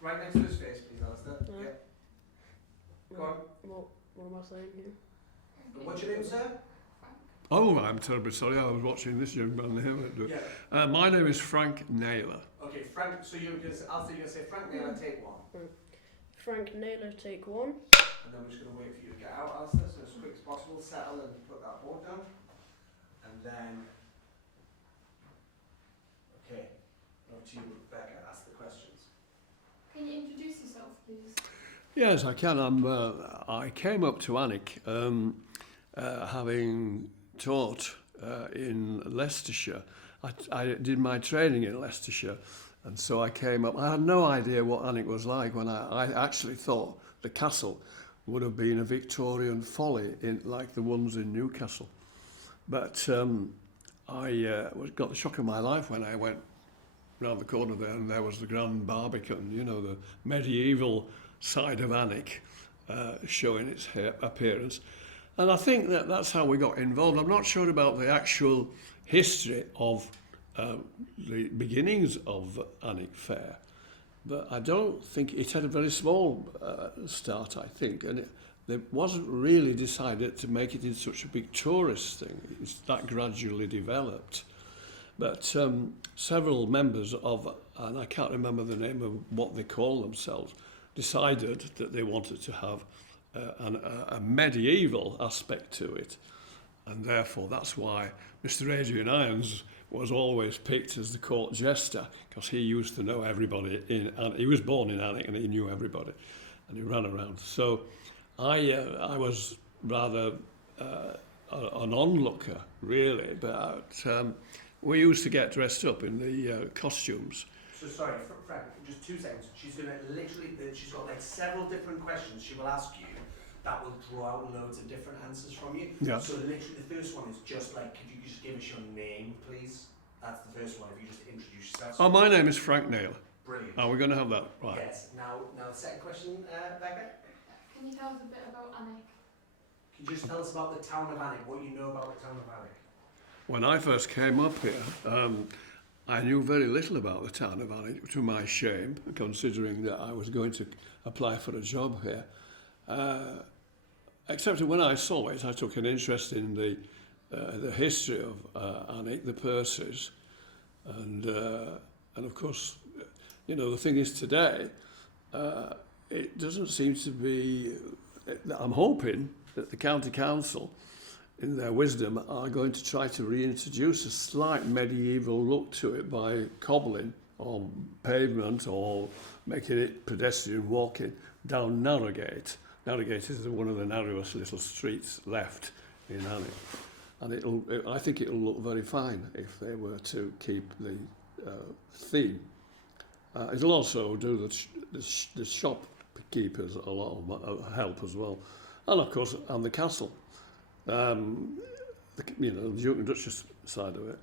right next to his face, please, Alistair. Yeah. Yeah. Go on. What am I saying here? What's your name, sir? Oh, I'm terribly sorry. I was watching this young man here. Yeah. My name is Frank Naylor. Okay, Frank. So you're going to, Alistair, you're going to say Frank Naylor, take one. Frank Naylor, take one. And then we're just going to wait for you to get out, Alistair, so as quick as possible. Settle and put that board down. And then, okay, over to you, Rebecca. Ask the questions. Can you introduce yourself, please? Yes, I can. I came up to Alnwick having taught in Leicestershire. I did my training in Leicestershire, and so I came up. I had no idea what Alnwick was like when I actually thought the castle would have been a Victorian folly like the ones in Newcastle. But I got the shock of my life when I went round the corner there, and there was the Grand Barbican, you know, the medieval side of Alnwick showing its appearance. And I think that's how we got involved. I'm not sure about the actual history of the beginnings of Alnwick Fair, but I don't think it had a very small start, I think, and it wasn't really decided to make it in such a big tourist thing. It's that gradually developed. But several members of, and I can't remember the name of what they call themselves, decided that they wanted to have a medieval aspect to it, and therefore that's why Mr. Adrian Irons was always picked as the court jester, because he used to know everybody and he was born in Alnwick and he knew everybody, and he ran around. So I was rather an onlooker, really, but we used to get dressed up in the costumes. So sorry, Frank, just 2 seconds. She's going to literally, she's got like several different questions she will ask you that will draw out loads of different answers from you. Yeah. So literally the first one is just like, if you could just give us your name, please. That's the first one, if you just introduce yourself. Oh, my name is Frank Naylor. Brilliant. Are we going to have that? Right. Yes. Now the second question, Becca. Can you tell us a bit about Alnwick? Can you just tell us about the town of Alnwick, what you know about the town of Alnwick? When I first came up here, I knew very little about the town of Alnwick, to my shame, considering that I was going to apply for a job here. Except that when I saw it, I took an interest in the history of Alnwick, the Percys, and of course, you know, the thing is today, it doesn't seem to be. I'm hoping that the county council, in their wisdom, are going to try to reintroduce a slight medieval look to it by cobbling or pavement or making it pedestrian walking down Narrowgate. Narrowgate is one of the narrowest little streets left in Alnwick, and I think it'll look very fine if they were to keep the theme. It'll also do the shopkeepers a lot of help as well, and of course, and the castle. The Duke and Duchess side of it.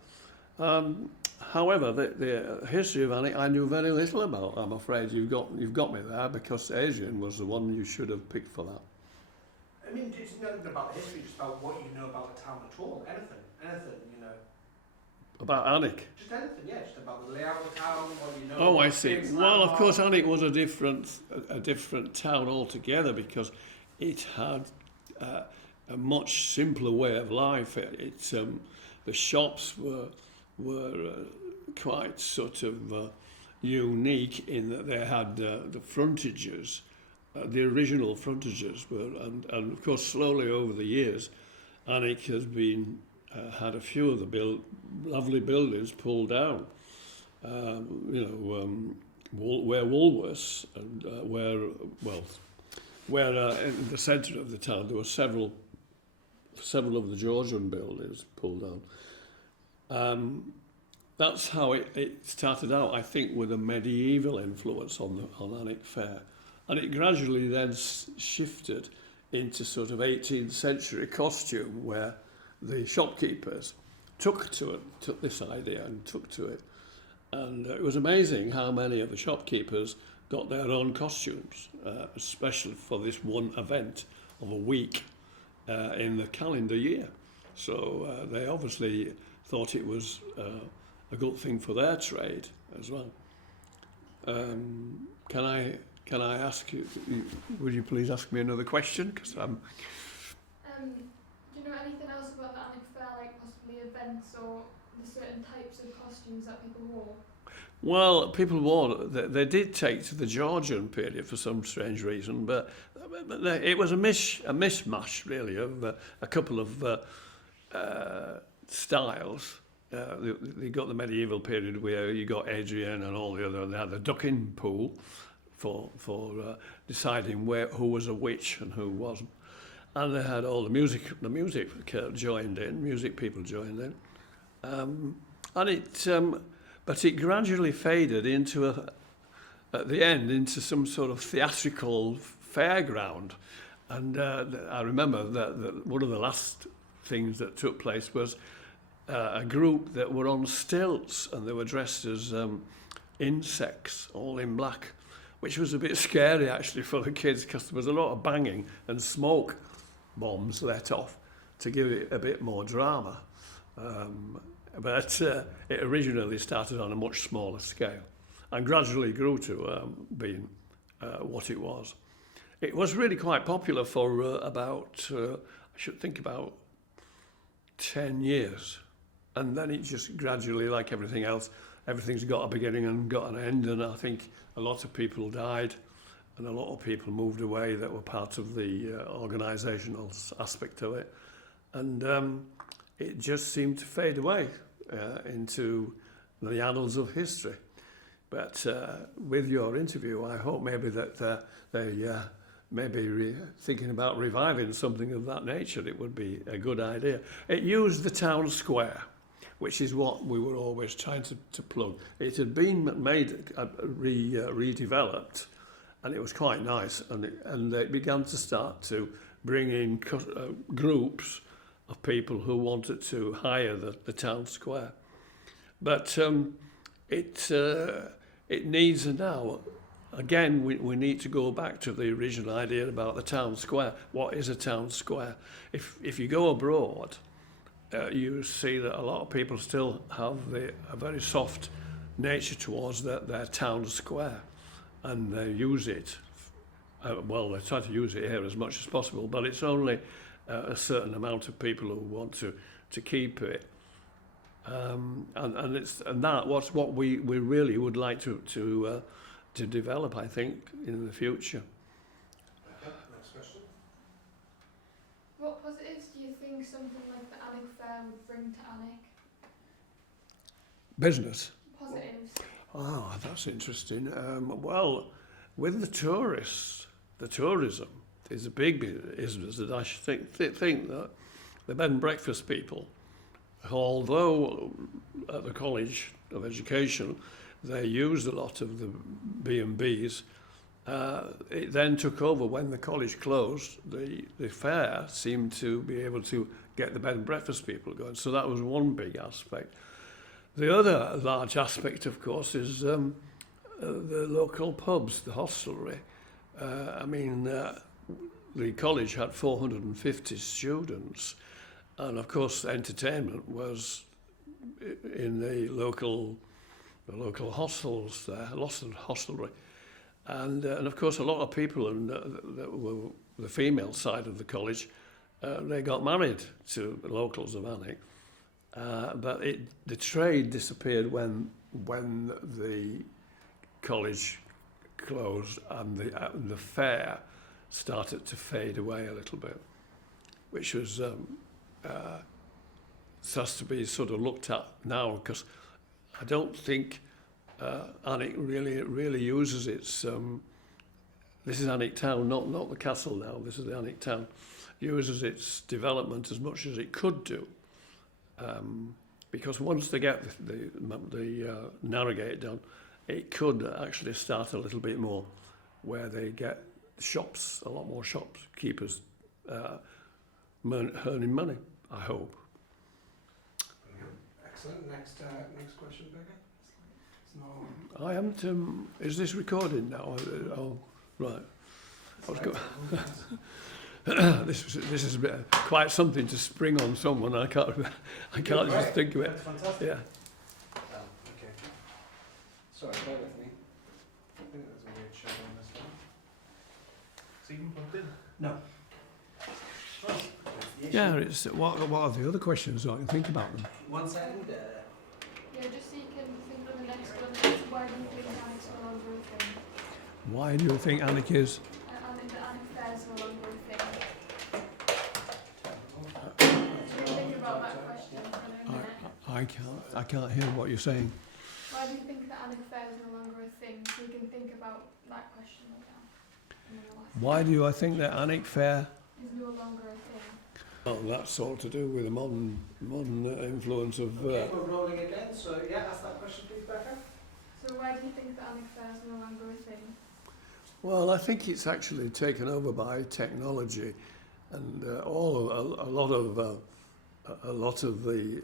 However, the history of Alnwick I knew very little about. I'm afraid you've got me there, because Adrian was the one you should have picked for that. I mean, it's nothing about the history, just about what you know about the town at all. Anything, you know. About Alnwick? Just anything, yeah. Just about the layout of the town, what you know. Oh, I see. Well, of course, Alnwick was a different town altogether, because it had a much simpler way of life. The shops were quite sort of unique in that they had the frontages, the original frontages were, and of course slowly over the years, Alnwick has been had a few of the lovely buildings pulled down. Where Woolworths and where in the centre of the town there were several of the Georgian buildings pulled down. That's how it started out, I think, with a medieval influence on Alnwick Fair. And it gradually then shifted into sort of 18th century costume, where the shopkeepers took this idea and took to it. And it was amazing how many of the shopkeepers got their own costumes, especially for this one event of a week in the calendar year. So they obviously thought it was a good thing for their trade as well. Can Can I ask you? Would you please ask me another question? Because I'm. Do you know anything else about the Alnwick Fair, like possibly events or the certain types of costumes that people wore? Well, people wore. They did take to the Georgian period for some strange reason, but it was a mishmash really of a couple of styles. You got the medieval period where you got Adrian and all the other. They had the ducking pool for deciding who was a witch and who wasn't, and they had all the music joined in. Music people joined in, and it. But it gradually faded into at the end into some sort of theatrical fairground, and I remember that one of the last things that took place was a group that were on stilts and they were dressed as insects, all in black, which was a bit scary actually for the kids because there was a lot of banging and smoke bombs let off to give it a bit more drama. But it originally started on a much smaller scale and gradually grew to being what it was. It was really quite popular for about, I should think about 10 years. And then it just gradually, like everything else, everything's got a beginning and got an end. And I think a lot of people died and a lot of people moved away that were part of the organisational aspect of it. And it just seemed to fade away into the annals of history. But with your interview, I hope maybe that they may be thinking about reviving something of that nature. It would be a good idea. It used the town square, which is what we were always trying to plug. It had been made, redeveloped, and it was quite nice. And they began to start to bring in groups of people who wanted to hire the town square. But it needs now, again, we need to go back to the original idea about the town square. What is a town square? If you go abroad, you see that a lot of people still have a very soft nature towards their town square, and they use it. Well, they try to use it here as much as possible, but it's only a certain amount of people who want to keep it. And that's what we really would like to develop, I think, in the future. Okay, next question. What positives do you think something like the Alnwick Fair would bring to Alnwick? Business. Positives. Oh, that's interesting. Well, with the tourists, the tourism is a big business that I should think that the bed and breakfast people, although at the College of Education they used a lot of the B&Bs, it then took over when the college closed. The fair seemed to be able to get the bed and breakfast people going, so that was one big aspect. The other large aspect, of course, is the local pubs, the hostelry. The college had 450 students, and of course entertainment was in the local hostels there, hostelry, and of course a lot of people that were the female side of the college, they got married to the locals of Alnwick, but the trade disappeared when the college closed and the fair started to fade away a little bit, which was has to be sort of looked at now, because I don't think Alnwick really uses its. This is Alnwick Town, not the castle now. This is the Alnwick Town. Uses its development as much as it could do, because once they get the Narrogate done, it could actually start a little bit more, where they get shops, a lot more shopkeepers earning money, I hope. Excellent. Next question, Becca. No. I haven't. Is this recording now? Oh, right. I was this is a bit, quite something to spring on someone. I can't just think of it. That's fantastic. Yeah. Okay. Sorry, bear with me. I think there's a weird show. Stephen plugged in? No. Oh. That's the issue. Yeah, it's what are the other questions so I can think about them? 1 second. Yeah, just so you can think of the next one. It's why do you think Annick's no longer a thing? Why do you think Alnwick is? And the Alnwick Fair is no longer a thing. So you think about that question for a minute. I can't hear what you're saying. Why do you think the Alnwick Fair is no longer a thing? So you can think about that question again. And then I'll ask Why do I think that Alnwick Fair? is no longer a thing. Oh, that's all to do with the modern influence of. Okay, we're rolling again. So yeah, ask that question, please, Becca. So why do you think the Alnwick Fair is no longer a thing? Well, I think it's actually taken over by technology, and a lot of the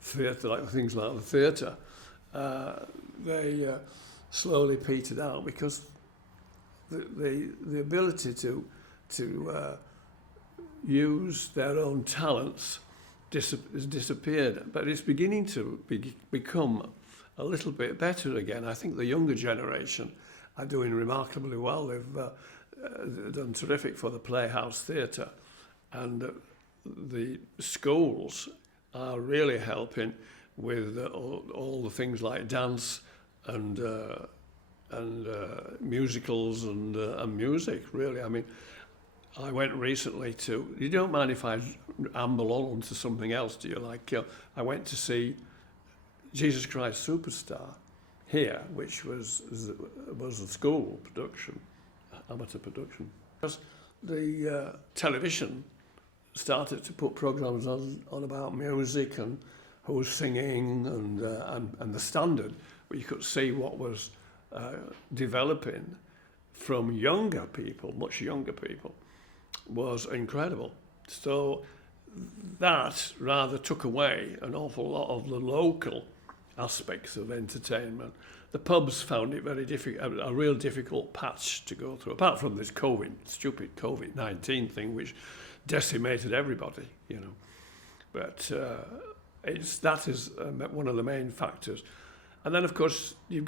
theatre, like things like the theatre, they slowly petered out because the ability to use their own talents has disappeared, but it's beginning to become a little bit better again. I think the younger generation are doing remarkably well. They've done terrific for the Playhouse Theatre, and the schools are really helping with all the things like dance and musicals and music, really. I mean, I went recently to, you don't mind if I amble on to something else, do you? Like, I went to see Jesus Christ Superstar here, which was a school production, amateur production. Because the television started to put programs on about music and who was singing and the standard, where you could see what was developing from younger people, much younger people, was incredible. So that rather took away an awful lot of the local aspects of entertainment. The pubs found it very difficult, a real difficult patch to go through, apart from this stupid COVID-19 thing, which decimated everybody, you know. But that is one of the main factors. And then, of course, it's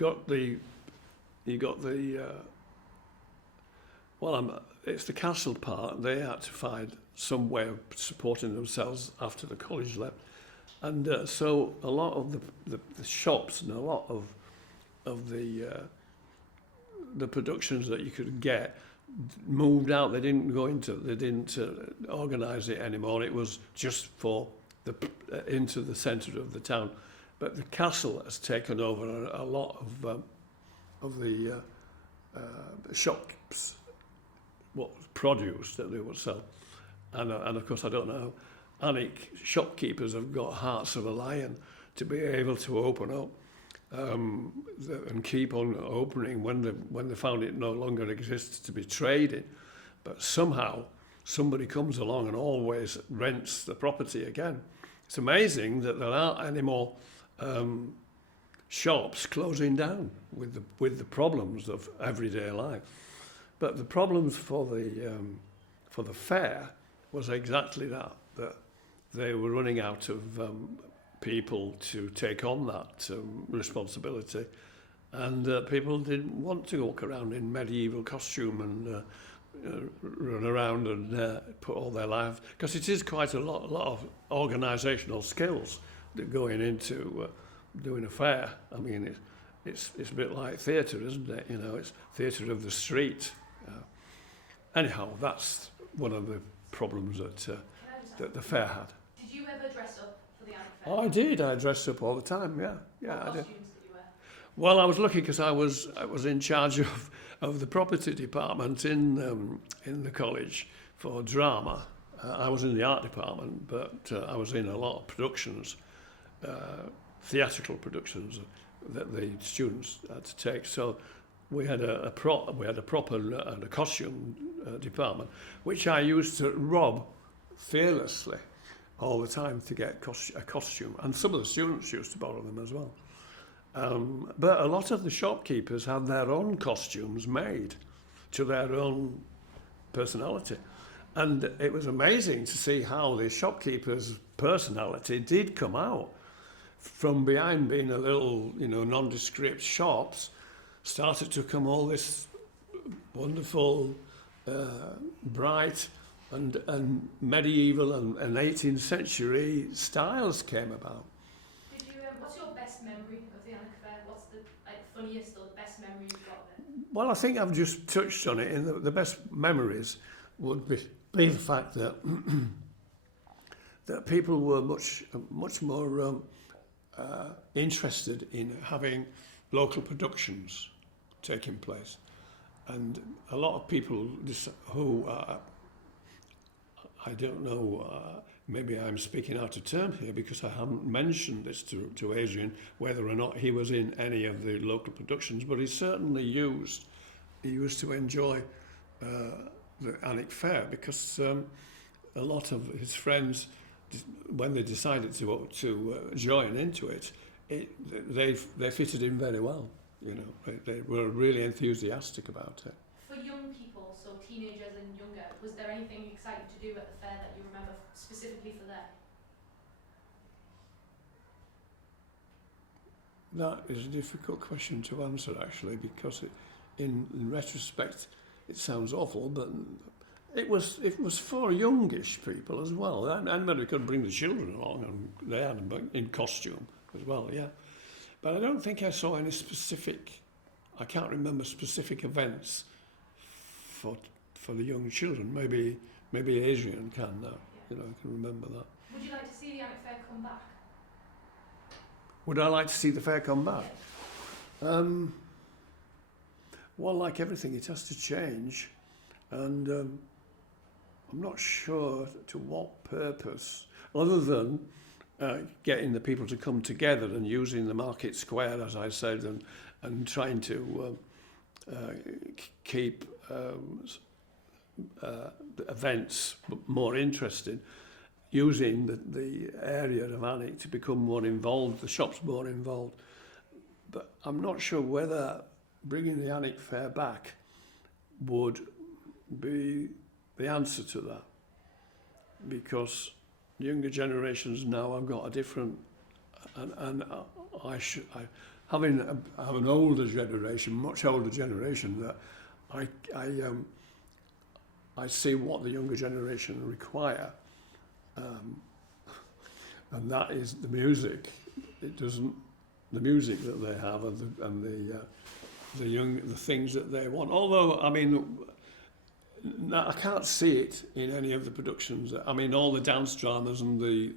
the castle part. They had to find some way of supporting themselves after the college left. And so a lot of the shops and a lot of the productions that you could get moved out. They didn't organise it anymore. It was just for into the centre of the town. But the castle has taken over a lot of the shops, what produce that they would sell. And of course, I don't know, Alnwick shopkeepers have got hearts of a lion to be able to open up and keep on opening when they found it no longer exists to be traded. But somehow somebody comes along and always rents the property again. It's amazing that there aren't any more shops closing down with the problems of everyday life. But the problems for the fair was exactly that they were running out of people to take on that responsibility, and people didn't want to walk around in medieval costume and run around and put all their life, because it is quite a lot of organisational skills that going into doing a fair. I mean, it's a bit like theatre, isn't it? You know, it's theatre of the street. Anyhow, that's one of the problems that the fair had. Did you ever dress up for the Alnwick Fair? Oh, I did. I dressed up all the time. Yeah, What I did. costumes did you wear? Well, I was lucky because I was in charge of the property department in the college for drama. I was in the art department, but I was in a lot of productions, theatrical productions that the students had to take. So we had a proper and a costume department, which I used to rob fearlessly all the time to get a costume, and some of the students used to borrow them as well. But a lot of the shopkeepers had their own costumes made to their own personality, and it was amazing to see how the shopkeeper's personality did come out from behind being a little, nondescript shops. Started to come all this wonderful bright and medieval and 18th century styles came about. Did you? What's your best memory of the Alnwick Fair? What's the funniest or the best memory you've got of it? Well, I think I've just touched on it. In the best memories would be the fact that that people were much more interested in having local productions taking place, and a lot of people who I don't know. Maybe I'm speaking out of turn here because I haven't mentioned this to Adrian, whether or not he was in any of the local productions, but he certainly used to enjoy the Alnwick Fair because a lot of his friends, when they decided to join into it, they fitted in very well. You know, they were really enthusiastic about it. For young people, so teenagers and younger, was there anything exciting to do at the fair that you remember specifically for them? That is a difficult question to answer, actually, because in retrospect, it sounds awful, but it was for youngish people as well. And they could bring the children along, and they had them in costume as well, yeah. But I don't think I saw any specific. I can't remember specific events for the young children. Maybe Adrian can now. You know, I can remember that. Would you like to see the Alnwick Fair come back? Would I like to see the fair come back? Yeah. Well, like everything, it has to change, and I'm not sure to what purpose, other than getting the people to come together and using the market square, as I said, and trying to keep the events more interesting, using the area of Alnwick to become more involved, the shops more involved. But I'm not sure whether bringing the Alnwick Fair back would be the answer to that, because younger generations now have got a different, and I have an older generation, much older generation, that I see what the younger generation require, and that is the music. It doesn't, the music that they have and the things that they want. Although, I mean, I can't see it in any of the productions. I mean, all the dance dramas and the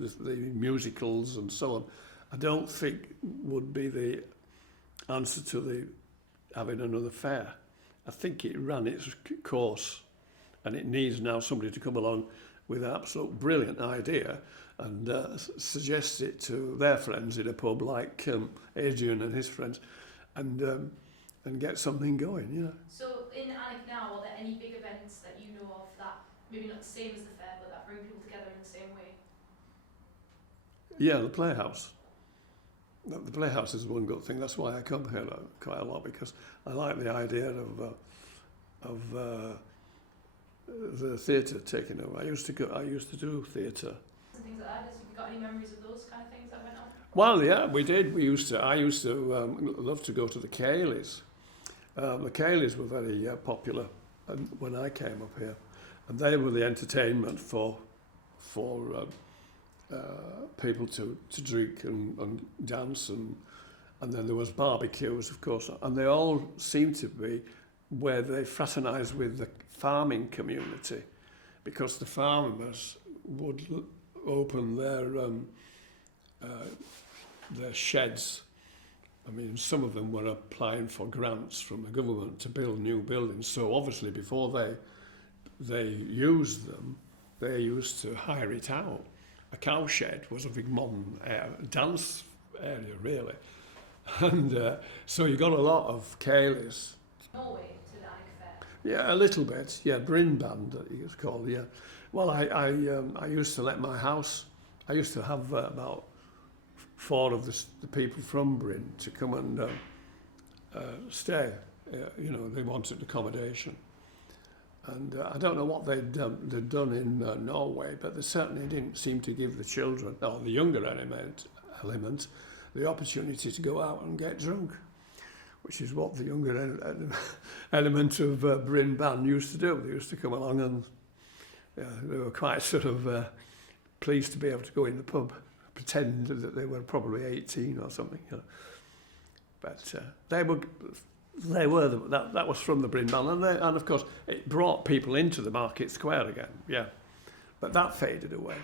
musicals and so on, I don't think would be the answer to having another fair. I think it ran its course, and it needs now somebody to come along with an absolute brilliant idea and suggest it to their friends in a pub like Adrian and his friends, and get something going, you know. So in Alnwick now, are there any big events that you know of that maybe not the same as the fair, but that bring people together in the same way? Yeah, the Playhouse. The Playhouse is one good thing. That's why I come here quite a lot, because I like the idea of the theatre taking over. I used to do theatre. And things like that. Have you got any memories of those kind of things that went on? Well, yeah, we did. I used to love to go to the Cayleys. The Cayleys were very popular when I came up here, and they were the entertainment for people to drink and dance, and then there was barbecues, of course, and they all seemed to be where they fraternised with the farming community, because the farmers would open their sheds. I mean, some of them were applying for grants from the government to build new buildings. So obviously, before they used them, they used to hire it out. A cowshed was a big modern dance area, really, and so you got a lot of Cayleys. Norway to the Alnwick Fair. Yeah, a little bit. Yeah, Bryn Band, it was called. Yeah. Well, I used to let my house. I used to have about 4 of the people from Bryn to come and stay. You know, they wanted accommodation, and I don't know what they'd done in Norway, but they certainly didn't seem to give the children, or the younger element, the opportunity to go out and get drunk. which is what the younger element of Bryn band used to do. They used to come along and they were quite sort of pleased to be able to go in the pub, pretend that they were probably 18 or something. You know. But that was from the Bryn band, and of course it brought people into the market square again. Yeah, but that faded away.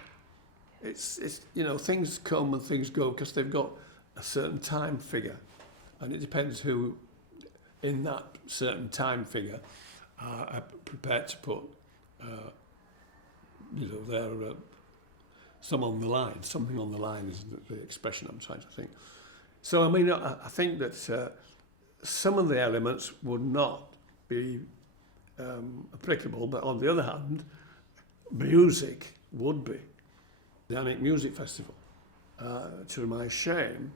It's you know, things come and things go because they've got a certain time figure, and it depends who in that certain time figure are prepared to put you know, their something on the line is the expression I'm trying to think. So I mean, I think that some of the elements would not be applicable, but on the other hand, music would be. The Alnwick Music Festival, to my shame,